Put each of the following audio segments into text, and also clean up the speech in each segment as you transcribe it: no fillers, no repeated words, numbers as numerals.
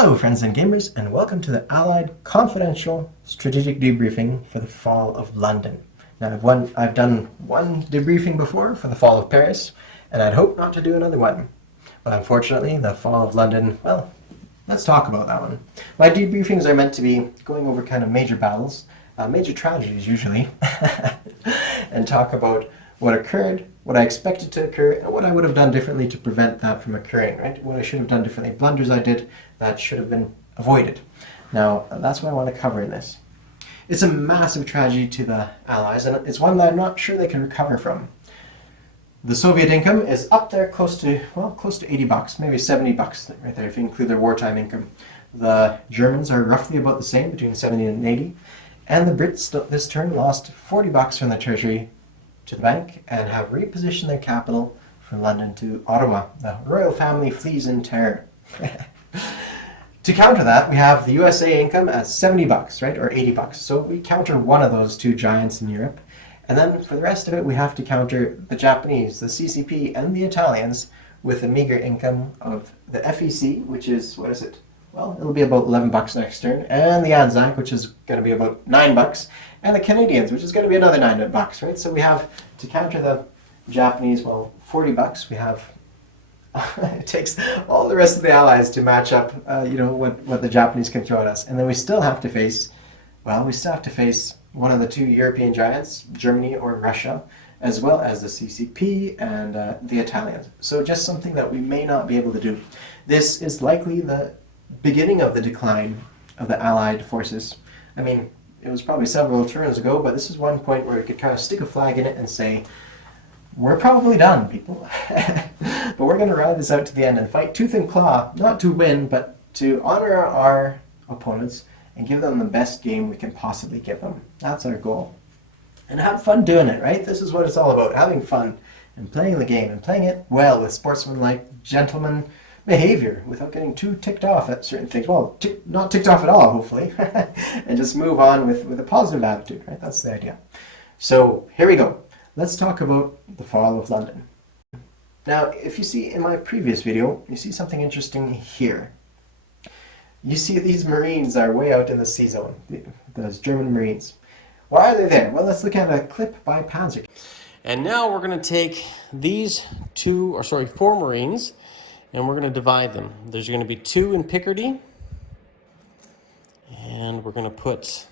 Hello friends and gamers, and welcome to the Allied Confidential Strategic Debriefing for the Fall of London. Now I've done one debriefing before for the Fall of Paris, and I'd hope not to do another one. But unfortunately, the Fall of London, well, let's talk about that one. My debriefings are meant to be going over kind of major battles, major tragedies usually, and talk about what occurred, what I expected to occur, and what I would have done differently to prevent that from occurring, right? What I should have done differently, blunders I did that should have been avoided. Now, that's what I want to cover in this. It's a massive tragedy to the Allies, and it's one that I'm not sure they can recover from. The Soviet income is up there close to $80, maybe $70 right there if you include their wartime income. The Germans are roughly about the same, between 70 and 80, and the Brits this turn lost $40 from the treasury to the bank and have repositioned their capital from London to Ottawa. The royal family flees in terror. To counter that, we have the USA income at $70, right, or $80. So we counter one of those two giants in Europe. And then for the rest of it, we have to counter the Japanese, the CCP, and the Italians with a meager income of the FEC, which is, what is it? Well, it'll be about $11 next turn, and the Anzac, which is going to be about $9, and the Canadians, which is going to be another $9, right? So we have, to counter the Japanese, well, $40. We have, it takes all the rest of the allies to match up, what the Japanese can throw at us. And then we still have to face, one of the two European giants, Germany or Russia, as well as the CCP and the Italians. So just something that we may not be able to do. This is likely the beginning of the decline of the Allied forces. I mean, it was probably several turns ago, but this is one point where we could kind of stick a flag in it and say, we're probably done, people. But we're going to ride this out to the end and fight tooth and claw, not to win, but to honor our opponents and give them the best game we can possibly give them. That's our goal. And have fun doing it, right? This is what it's all about, having fun and playing the game and playing it well with sportsmanlike, gentleman behavior without getting too ticked off at certain things. Well, not ticked off at all, hopefully, and just move on with a positive attitude, right? That's the idea. So here we go. Let's talk about the Fall of London. Now, if you see in my previous video, you see something interesting here. You see these Marines are way out in the sea zone, those German Marines. Why are they there? Well, let's look at a clip by Panzer. And now we're going to take these four Marines, and we're going to divide them. There's going to be two in Picardy, and we're going to put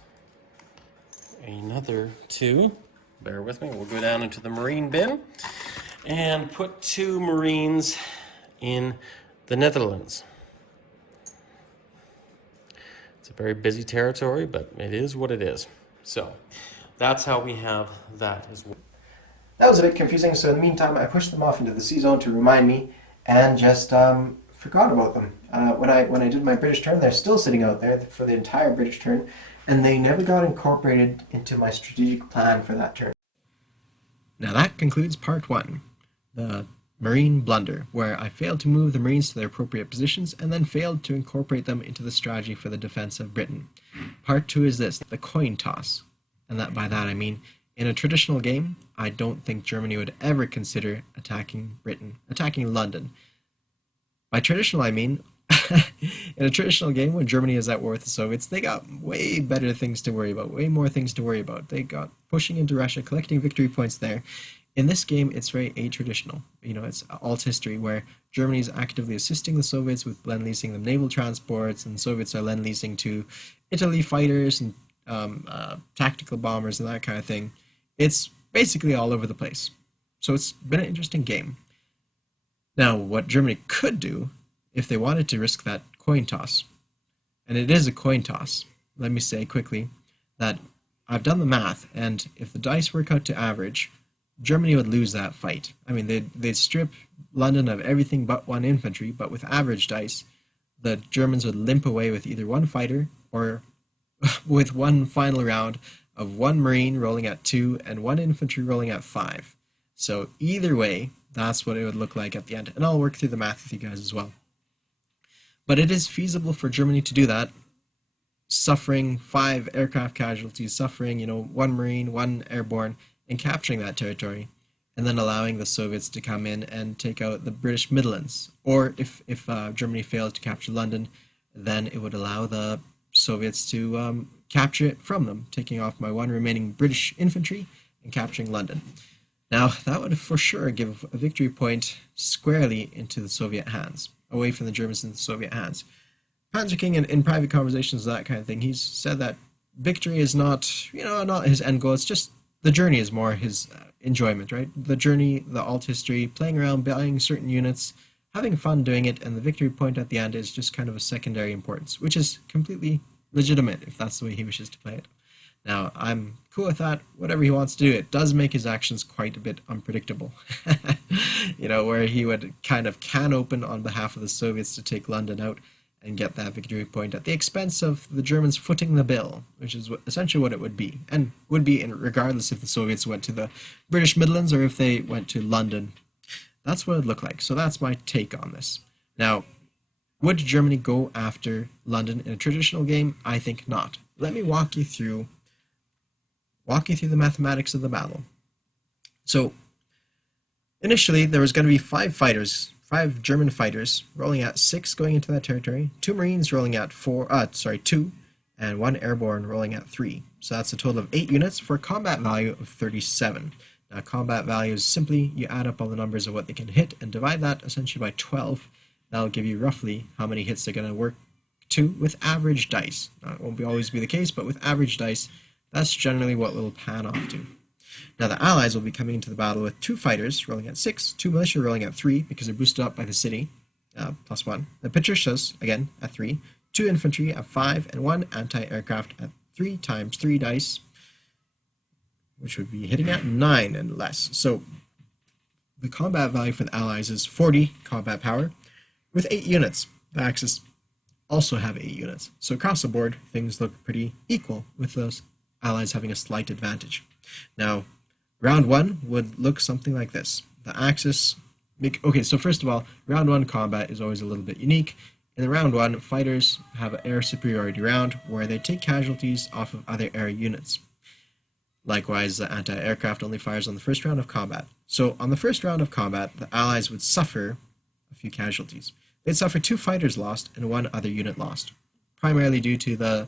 another two. Bear with me. We'll go down into the Marine bin and put two Marines in the Netherlands. It's a very busy territory, but it is what it is. So that's how we have that as well. That was a bit confusing, so in the meantime, I pushed them off into the sea zone to remind me, and just forgot about them. When I did my British turn, they're still sitting out there for the entire British turn, and they never got incorporated into my strategic plan for that turn. Now that concludes part one, the Marine blunder, where I failed to move the Marines to their appropriate positions and then failed to incorporate them into the strategy for the defense of Britain. Part two is this, the coin toss. And by that I mean, in a traditional game, I don't think Germany would ever consider attacking London. By traditional, I mean, in a traditional game, when Germany is at war with the Soviets, they got way better things to worry about, way more things to worry about. They got pushing into Russia, collecting victory points there. In this game, it's very atraditional. It's alt history, where Germany is actively assisting the Soviets with lend-leasing them naval transports, and the Soviets are lend-leasing to Italy fighters and tactical bombers and that kind of thing. It's basically all over the place. So it's been an interesting game. Now, what Germany could do, if they wanted to risk that coin toss, and it is a coin toss, let me say quickly that I've done the math, and if the dice work out to average, Germany would lose that fight. I mean, they'd strip London of everything but one infantry, but with average dice, the Germans would limp away with either one fighter or with one final round of one Marine rolling at 2 and one infantry rolling at 5. So either way, that's what it would look like at the end. And I'll work through the math with you guys as well. But it is feasible for Germany to do that, suffering 5 aircraft casualties, suffering, 1 Marine, 1 airborne, and capturing that territory, and then allowing the Soviets to come in and take out the British Midlands. Or if Germany failed to capture London, then it would allow the Soviets to capture it from them, taking off my one remaining British infantry and capturing London. Now, that would for sure give a victory point squarely into the Soviet hands, away from the Germans in the Soviet hands. Panzer King, in private conversations, that kind of thing, he's said that victory is not, not his end goal. It's just the journey is more his enjoyment, right? The journey, the alt history, playing around, buying certain units, having fun doing it, and the victory point at the end is just kind of a secondary importance, which is completely legitimate if that's the way he wishes to play it. Now, I'm cool with that, whatever he wants to do. It does make his actions quite a bit unpredictable. Where he would kind of can open on behalf of the Soviets to take London out and get that victory point at the expense of the Germans footing the bill, which is essentially what it would be, and would be regardless if the Soviets went to the British Midlands or if they went to London. That's what it would look like. So that's my take on this. Now, would Germany go after London in a traditional game? I think not. Let me walk you through the mathematics of the battle. So initially there was going to be 5 German fighters rolling at 6 going into that territory, 2 Marines rolling at 2, and 1 airborne rolling at 3. So that's a total of 8 units for a combat value of 37. Now, combat value is simply you add up all the numbers of what they can hit and divide that essentially by 12. That'll give you roughly how many hits they're going to work to with average dice. Now, it won't always be the case, but with average dice, that's generally what it'll pan off to. Now, the Allies will be coming into the battle with 2 fighters rolling at 6, 2 militia rolling at 3 because they're boosted up by the city, +1. The Patricias, again, at 3, 2 infantry at 5, and 1 anti-aircraft at 3 times 3 dice, which would be hitting at 9 and less. So the combat value for the Allies is 40 combat power with 8 units. The Axis also have 8 units. So across the board, things look pretty equal with those Allies having a slight advantage. Now, round 1 would look something like this. The Axis... Okay, so first of all, round 1 combat is always a little bit unique. In the round 1, fighters have an air superiority round where they take casualties off of other air units. Likewise, the anti-aircraft only fires on the first round of combat. So on the first round of combat, the Allies would suffer a few casualties. They'd suffer 2 fighters lost and 1 other unit lost, primarily due to the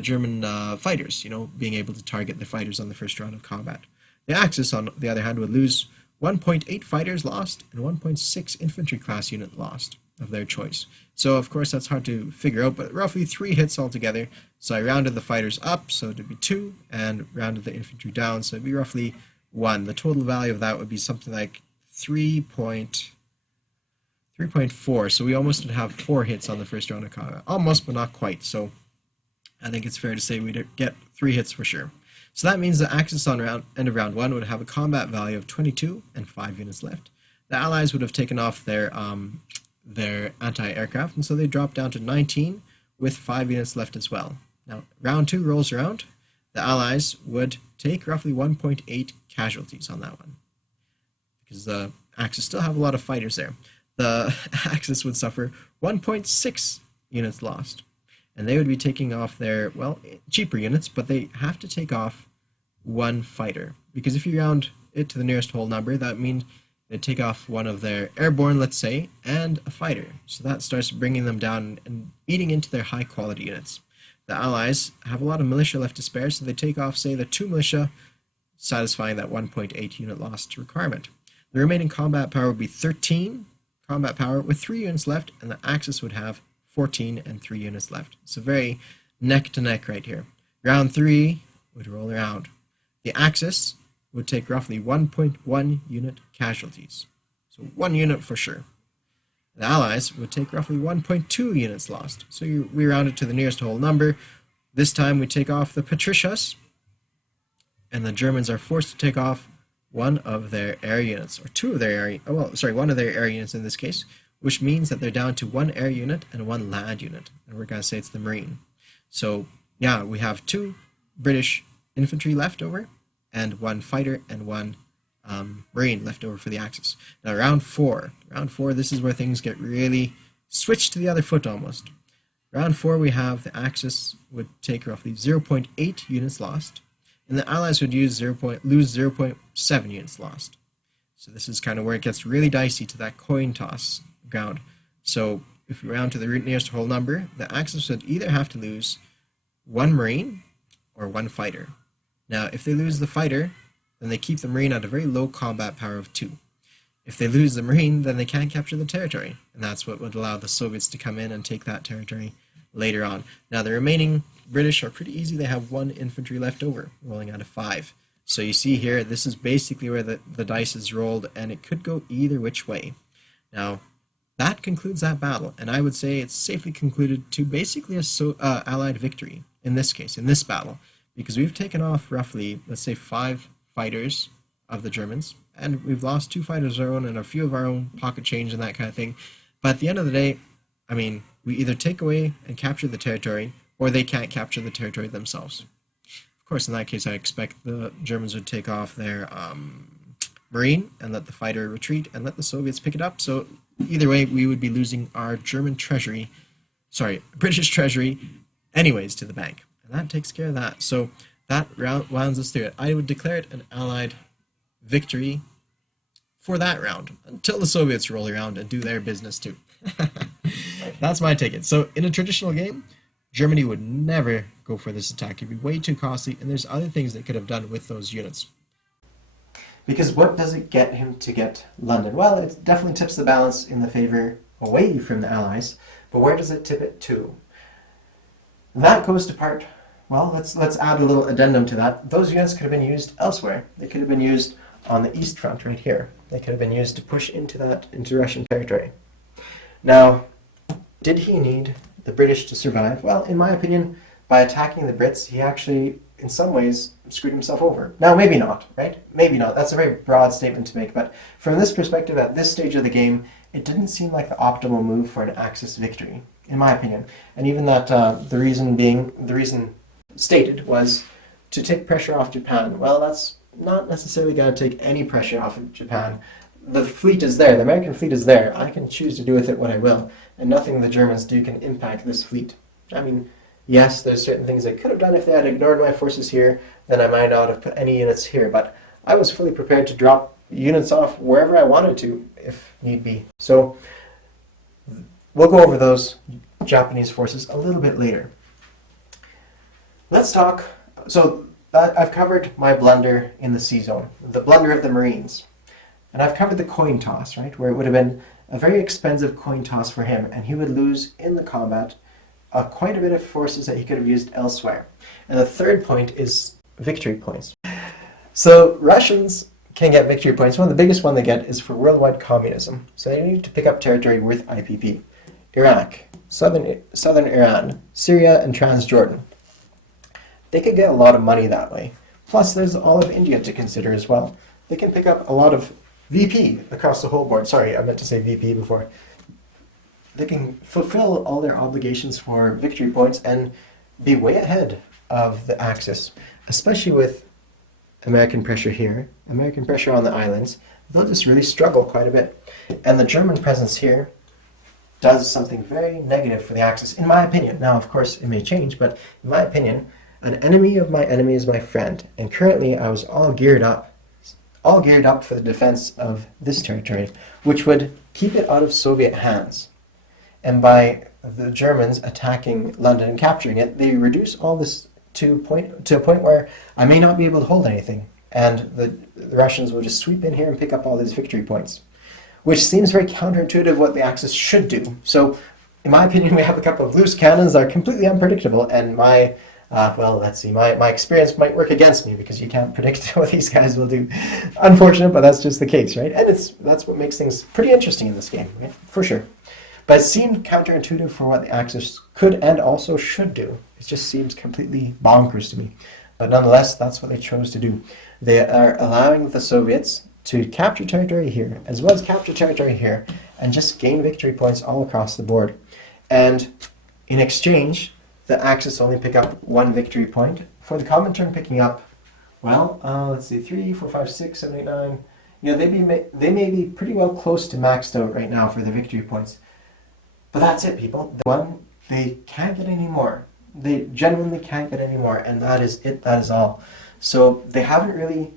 German fighters, being able to target the fighters on the first round of combat. The Axis, on the other hand, would lose 1.8 fighters lost and 1.6 infantry class unit lost of their choice. So, of course, that's hard to figure out, but roughly 3 hits altogether. So I rounded the fighters up, so it'd be 2, and rounded the infantry down, so it'd be roughly 1. The total value of that would be something like 3.4, so we almost would have 4 hits on the first round of combat. Almost, but not quite, so I think it's fair to say we'd get 3 hits for sure. So that means the Axis on end of round 1 would have a combat value of 22 and 5 units left. The Allies would have taken off their anti-aircraft, and so they dropped down to 19 with 5 units left as well. Now, round 2 rolls around. The Allies would take roughly 1.8 casualties on that one, because the Axis still have a lot of fighters there. The Axis would suffer 1.6 units lost, and they would be taking off their, cheaper units, but they have to take off 1 fighter, because if you round it to the nearest whole number, that means they take off one of their airborne, let's say, and a fighter. So that starts bringing them down and eating into their high-quality units. The Allies have a lot of militia left to spare, so they take off, say, the 2 militia, satisfying that 1.8 unit lost requirement. The remaining combat power would be 13 combat power with 3 units left, and the Axis would have 14 and 3 units left. So very neck-to-neck right here. Round 3 would roll around. The Axis would take roughly 1.1 unit casualties. So 1 unit for sure. The Allies would take roughly 1.2 units lost. So we round it to the nearest whole number. This time we take off the Patricias, and the Germans are forced to take off one of their air units, or one of their air units in this case, which means that they're down to 1 air unit and 1 land unit. And we're going to say it's the Marine. So, yeah, we have 2 British infantry left over, and 1 fighter and 1 Marine left over for the Axis. Now, round 4, this is where things get really switched to the other foot almost. Round 4, we have the Axis would take roughly 0.8 units lost, and the Allies would lose 0.7 units lost. So this is kind of where it gets really dicey to that coin toss ground. So if we round to the nearest whole number, the Axis would either have to lose one Marine or one fighter. Now, if they lose the fighter, then they keep the Marine at a very low combat power of 2. If they lose the Marine, then they can't capture the territory, and that's what would allow the Soviets to come in and take that territory later on. Now, the remaining British are pretty easy. They have 1 infantry left over, rolling out of 5. So you see here, this is basically where the dice is rolled, and it could go either which way. Now, that concludes that battle, and I would say it's safely concluded to basically a Allied victory, in this case, in this battle, because we've taken off roughly, let's say, 5 fighters of the Germans, and we've lost 2 fighters of our own and a few of our own pocket change and that kind of thing. But at the end of the day, I mean, we either take away and capture the territory, or they can't capture the territory themselves. Of course, in that case, I expect the Germans would take off their Marine and let the fighter retreat and let the Soviets pick it up. So either way, we would be losing our British treasury anyways to the bank. And that takes care of that. So that rounds us through it. I would declare it an Allied victory for that round until the Soviets roll around and do their business too. That's my ticket. So in a traditional game, Germany would never go for this attack. It'd be way too costly, and there's other things they could have done with those units. Because what does it get him to get London? Well, it definitely tips the balance in the favor away from the Allies, but where does it tip it to? That goes to part, well, let's add a little addendum to that. Those units could have been used elsewhere. They could have been used on the east front right here. They could have been used to push into Russian territory. Now, did he need the British to survive? Well, in my opinion, by attacking the Brits, he actually, in some ways, screwed himself over. Now, maybe not, right? Maybe not. That's a very broad statement to make, but from this perspective, at this stage of the game, it didn't seem like the optimal move for an Axis victory, in my opinion. And even that the reason stated was to take pressure off Japan. Well, that's not necessarily going to take any pressure off of Japan. The fleet is there. The American fleet is there. I can choose to do with it what I will, and nothing the Germans do can impact this fleet. I mean, yes, there's certain things they could have done if they had ignored my forces here, then I might not have put any units here, but I was fully prepared to drop units off wherever I wanted to, if need be. So we'll go over those Japanese forces a little bit later. Let's talk, so I've covered my blunder in the sea zone, the blunder of the Marines. And I've covered the coin toss, right, where it would have been a very expensive coin toss for him, and he would lose in the combat quite a bit of forces that he could have used elsewhere. And the third point is victory points. So Russians can get victory points. One of the biggest one they get is for worldwide communism. So they need to pick up territory with IPP. Iraq, southern Iran, Syria, and Transjordan. They could get a lot of money that way. Plus, there's all of India to consider as well. They can pick up a lot of VP across the whole board. Sorry, I meant to say VP before. They can fulfill all their obligations for victory points and be way ahead of the Axis, especially with American pressure here, American pressure on the islands. They'll just really struggle quite a bit. And the German presence here does something very negative for the Axis, in my opinion. Now, of course, it may change, but in my opinion, an enemy of my enemy is my friend. And currently, I was all geared up for the defense of this territory, which would keep it out of Soviet hands. And by the Germans attacking London and capturing it, they reduce all this to a point where I may not be able to hold anything, and the Russians will just sweep in here and pick up all these victory points, which seems very counterintuitive what the Axis should do. So, in my opinion, we have a couple of loose cannons that are completely unpredictable, and my experience might work against me because you can't predict what these guys will do. Unfortunate, but that's just the case, right? And that's what makes things pretty interesting in this game, right? For sure. But it seemed counterintuitive for what the Axis could and also should do. It just seems completely bonkers to me. But nonetheless, that's what they chose to do. They are allowing the Soviets to capture territory here, as well as capture territory here, and just gain victory points all across the board. And in exchange, the Axis only pick up 1 victory point. For the Comintern picking up, well, let's see, 3, 4, 5, 6, 7, 8, 9. You know, they may be pretty well close to maxed out right now for their victory points. But that's it, people. They can't get any more. They genuinely can't get any more, and that is it. That is all. So they haven't really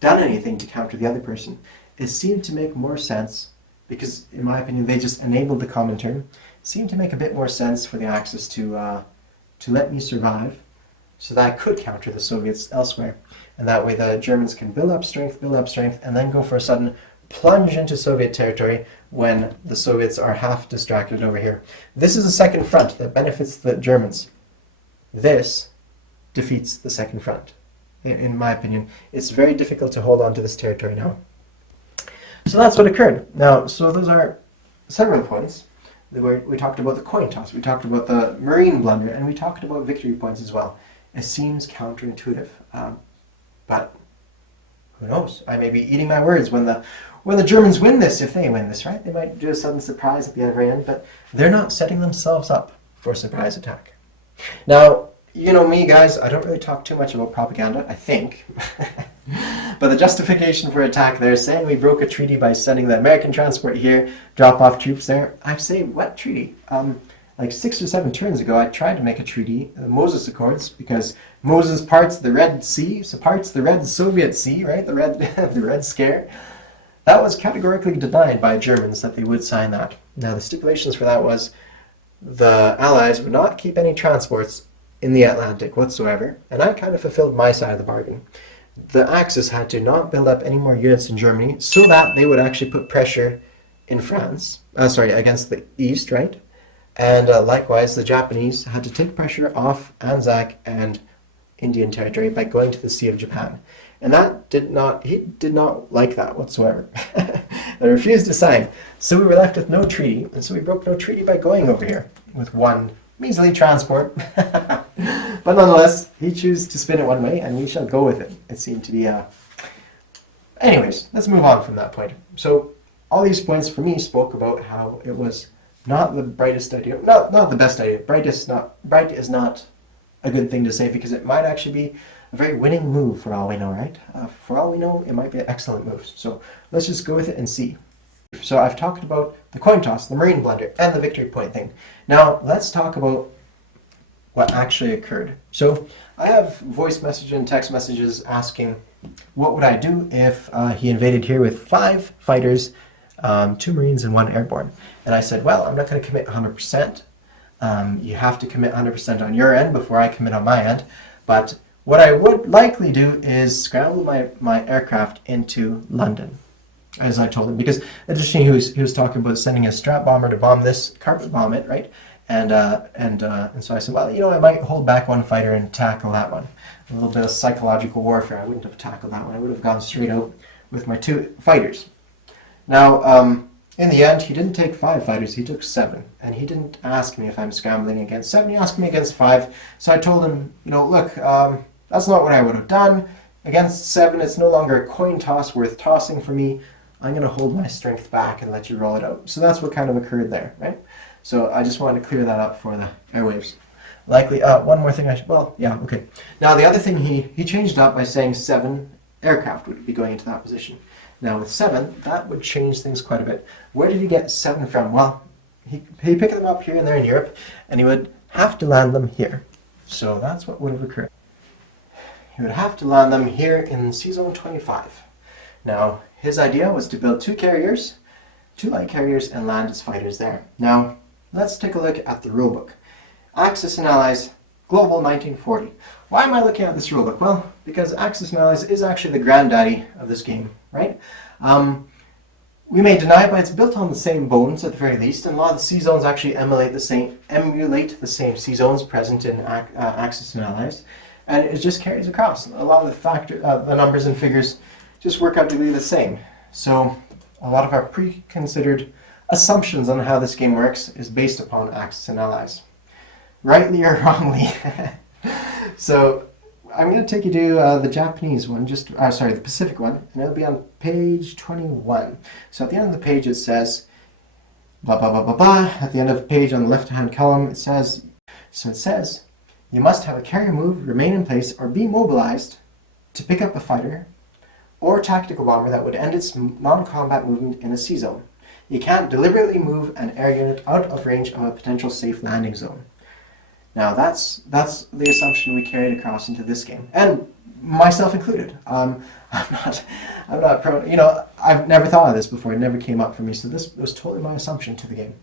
done anything to counter the other person. It seemed to make more sense because, in my opinion, they just enabled the Comintern. It seemed to make a bit more sense for the Axis to let me survive, so that I could counter the Soviets elsewhere. And that way the Germans can build up strength, and then go for a sudden plunge into Soviet territory when the Soviets are half distracted over here. This is a second front that benefits the Germans. This defeats the second front, in my opinion. It's very difficult to hold on to this territory now. So that's what occurred. Now, so those are several points. We talked about the coin toss, we talked about the marine blunder, and we talked about victory points as well. It seems counterintuitive, but who knows? I may be eating my words when the Germans win this, if they win this, right? They might do a sudden surprise at the very end, but they're not setting themselves up for a surprise attack. Now, you know me, guys, I don't really talk too much about propaganda, I think. But the justification for attack there, saying we broke a treaty by sending the American transport here, drop off troops there. I say, what treaty? Like 6 or 7 turns ago, I tried to make a treaty, the Moses Accords, because Moses parts the Red Sea, so parts the Red Soviet Sea, right? The Red Scare. That was categorically denied by Germans that they would sign that. Now, the stipulations for that was the Allies would not keep any transports in the Atlantic whatsoever, and I kind of fulfilled my side of the bargain. The Axis had to not build up any more units in Germany so that they would actually put pressure in France, against the East, right? And likewise, the Japanese had to take pressure off Anzac and Indian territory by going to the Sea of Japan. And he did not like that whatsoever. They refused to sign. So we were left with no treaty, and so we broke no treaty by going over here with one measly transport. But nonetheless, he chose to spin it one way, and we shall go with it. It seemed to be Anyways, let's move on from that point. So all these points for me spoke about how it was not the brightest idea, not the best idea. Bright is not a good thing to say, because it might actually be a very winning move for all we know, right? For all we know, it might be an excellent move. So let's just go with it and see. So I've talked about the coin toss, the marine blunder, and the victory point thing. Now let's talk about what actually occurred. So I have voice messages and text messages asking, what would I do if he invaded here with 5 fighters, 2 Marines, and 1 airborne? And I said, well, I'm not going to commit 100%. You have to commit 100% on your end before I commit on my end. But what I would likely do is scramble my aircraft into London, as I told him. Because additionally, he was talking about sending a strap bomber to bomb this, carpet bomb it, right? And so I said, well, you know, I might hold back 1 fighter and tackle that one. A little bit of psychological warfare. I wouldn't have tackled that one. I would have gone straight out with my 2 fighters. Now, in the end, he didn't take 5 fighters, he took 7. And he didn't ask me if I'm scrambling against 7, he asked me against 5. So I told him, you know, look, that's not what I would have done. Against 7, it's no longer a coin toss worth tossing for me. I'm going to hold my strength back and let you roll it out. So that's what kind of occurred there, right? So I just wanted to clear that up for the airwaves. Likely, one more thing okay. Now the other thing he changed up by saying 7 aircraft would be going into that position. Now with 7, that would change things quite a bit. Where did he get 7 from? Well, he picked them up here and there in Europe, and he would have to land them here. So that's what would have occurred. He would have to land them here in Zone 25. Now, his idea was to build 2 carriers, 2 light carriers, and land his fighters there. Now, let's take a look at the rulebook. Axis and Allies, Global 1940. Why am I looking at this rulebook? Well, because Axis and Allies is actually the granddaddy of this game, right? We may deny it, but it's built on the same bones at the very least, and a lot of the sea zones actually emulate the same sea zones present in Axis and Allies, and it just carries across. A lot of the numbers and figures just work out to be the same. So a lot of our pre-considered assumptions on how this game works is based upon Axis and Allies, rightly or wrongly. So I'm going to take you to the Japanese one, the Pacific one, and it'll be on page 21. So at the end of the page it says, blah, blah, blah, blah, blah. At the end of the page on the left-hand column it says, you must have a carrier move, remain in place, or be mobilized to pick up a fighter or tactical bomber that would end its non-combat movement in a sea zone. You can't deliberately move an air unit out of range of a potential safe landing zone. Now that's the assumption we carried across into this game, and myself included. I'm not prone. You know, I've never thought of this before. It never came up for me. So this was totally my assumption to the game.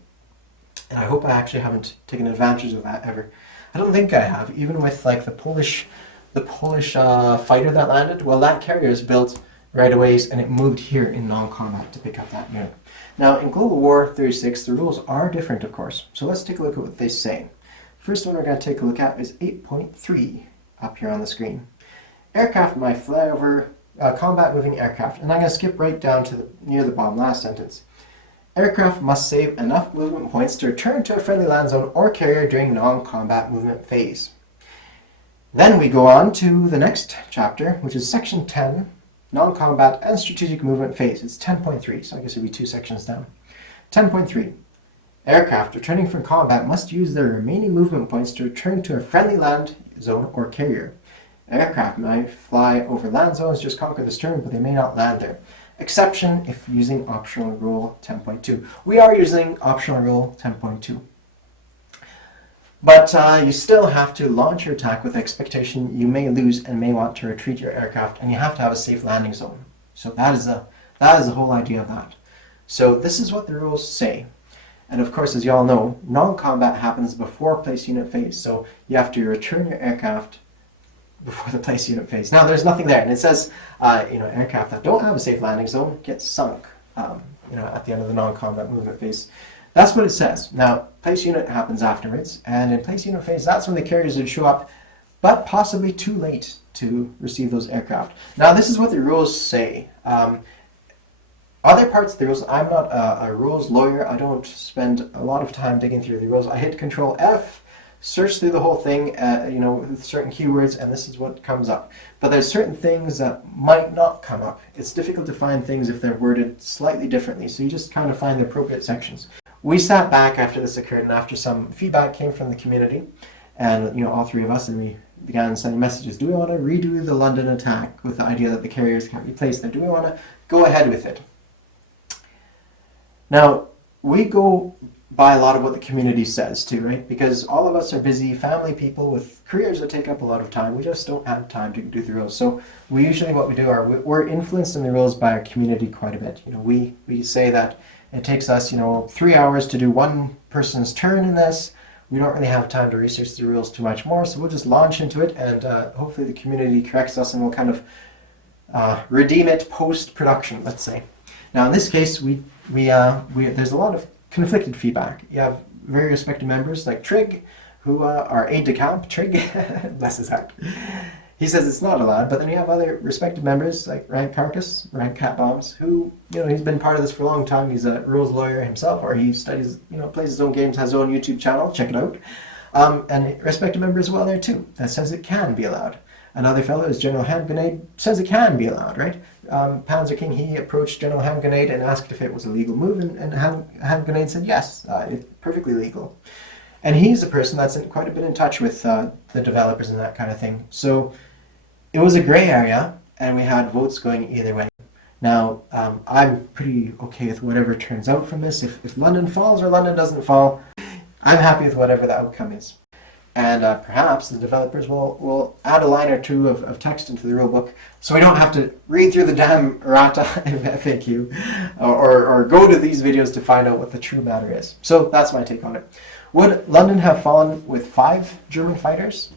And I hope I actually haven't taken advantage of that ever. I don't think I have, even with like the Polish fighter that landed. Well, that carrier is built right away, and it moved here in non-combat to pick up that unit. Now, in Global War 36, the rules are different, of course. So let's take a look at what they say. First one we're going to take a look at is 8.3 up here on the screen. Aircraft might fly over combat moving aircraft, and I'm going to skip right down to near the bottom, last sentence. Aircraft must save enough movement points to return to a friendly land zone or carrier during non-combat movement phase. Then we go on to the next chapter, which is section 10, non-combat and strategic movement phase. It's 10.3, so I guess it'd be 2 sections down. 10.3. Aircraft returning from combat must use their remaining movement points to return to a friendly land zone or carrier. Aircraft may fly over land zones, just conquer the stern, but they may not land there. Exception if using optional rule 10.2. We are using optional rule 10.2. But you still have to launch your attack with the expectation you may lose and may want to retreat your aircraft, and you have to have a safe landing zone. So that is the whole idea of that. So this is what the rules say. And of course, as you all know, non-combat happens before place unit phase. So you have to return your aircraft before the place unit phase. Now there's nothing there, and it says aircraft that don't have a safe landing zone get sunk at the end of the non-combat movement phase. That's what it says. Now place unit happens afterwards, and in place unit phase, that's when the carriers would show up, but possibly too late to receive those aircraft. Now this is what the rules say. Other parts of the rules, I'm not a rules lawyer. I don't spend a lot of time digging through the rules. I hit Control F, search through the whole thing, with certain keywords, and this is what comes up. But there's certain things that might not come up. It's difficult to find things if they're worded slightly differently, so you just kind of find the appropriate sections. We sat back after this occurred, and after some feedback came from the community, and all three of us, and we began sending messages. Do we want to redo the London attack with the idea that the carriers can't be placed there? Do we want to go ahead with it? Now, we go by a lot of what the community says too, right? Because all of us are busy family people with careers that take up a lot of time. We just don't have time to do the rules. So we usually, what we do are we're influenced in the rules by our community quite a bit. We say that it takes us 3 hours to do one person's turn in this. We don't really have time to research the rules too much more, so we'll just launch into it, and hopefully the community corrects us and we'll kind of redeem it post-production, let's say. Now in this case, there's a lot of conflicted feedback. You have very respected members like Trig, who are aide-de-camp. Trig, bless his heart. He says it's not allowed, but then you have other respected members like Rank Carcass, Rank Cat Bombs, who, he's been part of this for a long time. He's a rules lawyer himself, or he studies, plays his own games, has his own YouTube channel. Check it out. And respected members as well there too, that says it can be allowed. Another fellow is General Hand Grenade, says it can be allowed, right? Panzer King, he approached General Hand Grenade and asked if it was a legal move, and Hand Grenade said yes, it's perfectly legal. And he's a person that's quite a bit in touch with the developers and that kind of thing. So it was a gray area, and we had votes going either way. Now, I'm pretty okay with whatever turns out from this. If London falls or London doesn't fall, I'm happy with whatever the outcome is. And perhaps the developers will add a line or two of text into the rulebook, so we don't have to read through the damn errata FAQ or go to these videos to find out what the true matter is. So that's my take on it. Would London have fallen with 5 German fighters?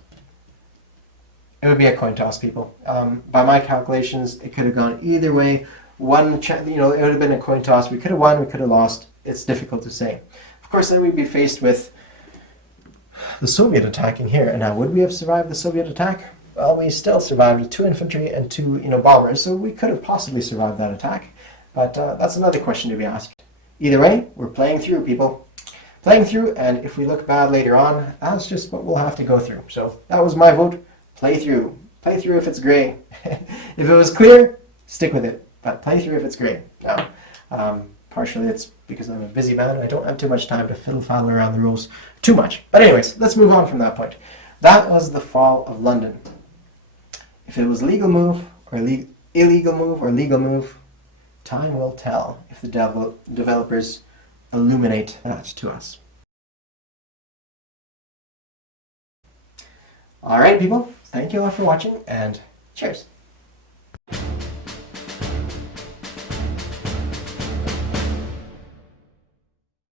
It would be a coin toss, people. By my calculations, it could have gone either way. It would have been a coin toss. We could have won, we could have lost. It's difficult to say. Of course, then we'd be faced with the Soviet attack in here. And now, would we have survived the Soviet attack? Well, we still survived with 2 infantry and 2 bombers, so we could have possibly survived that attack. But that's another question to be asked. Either way, we're playing through, people. Playing through, and if we look bad later on, that's just what we'll have to go through. So that was my vote. Play through. Play through if it's gray. If it was clear, stick with it. But play through if it's gray. Now, partially it's because I'm a busy man and I don't have too much time to fiddle-faddle around the rules too much. But anyways, let's move on from that point. That was the fall of London. If it was legal move or illegal move or legal move, time will tell if the developers illuminate that to us. Alright people, thank you all for watching, and cheers.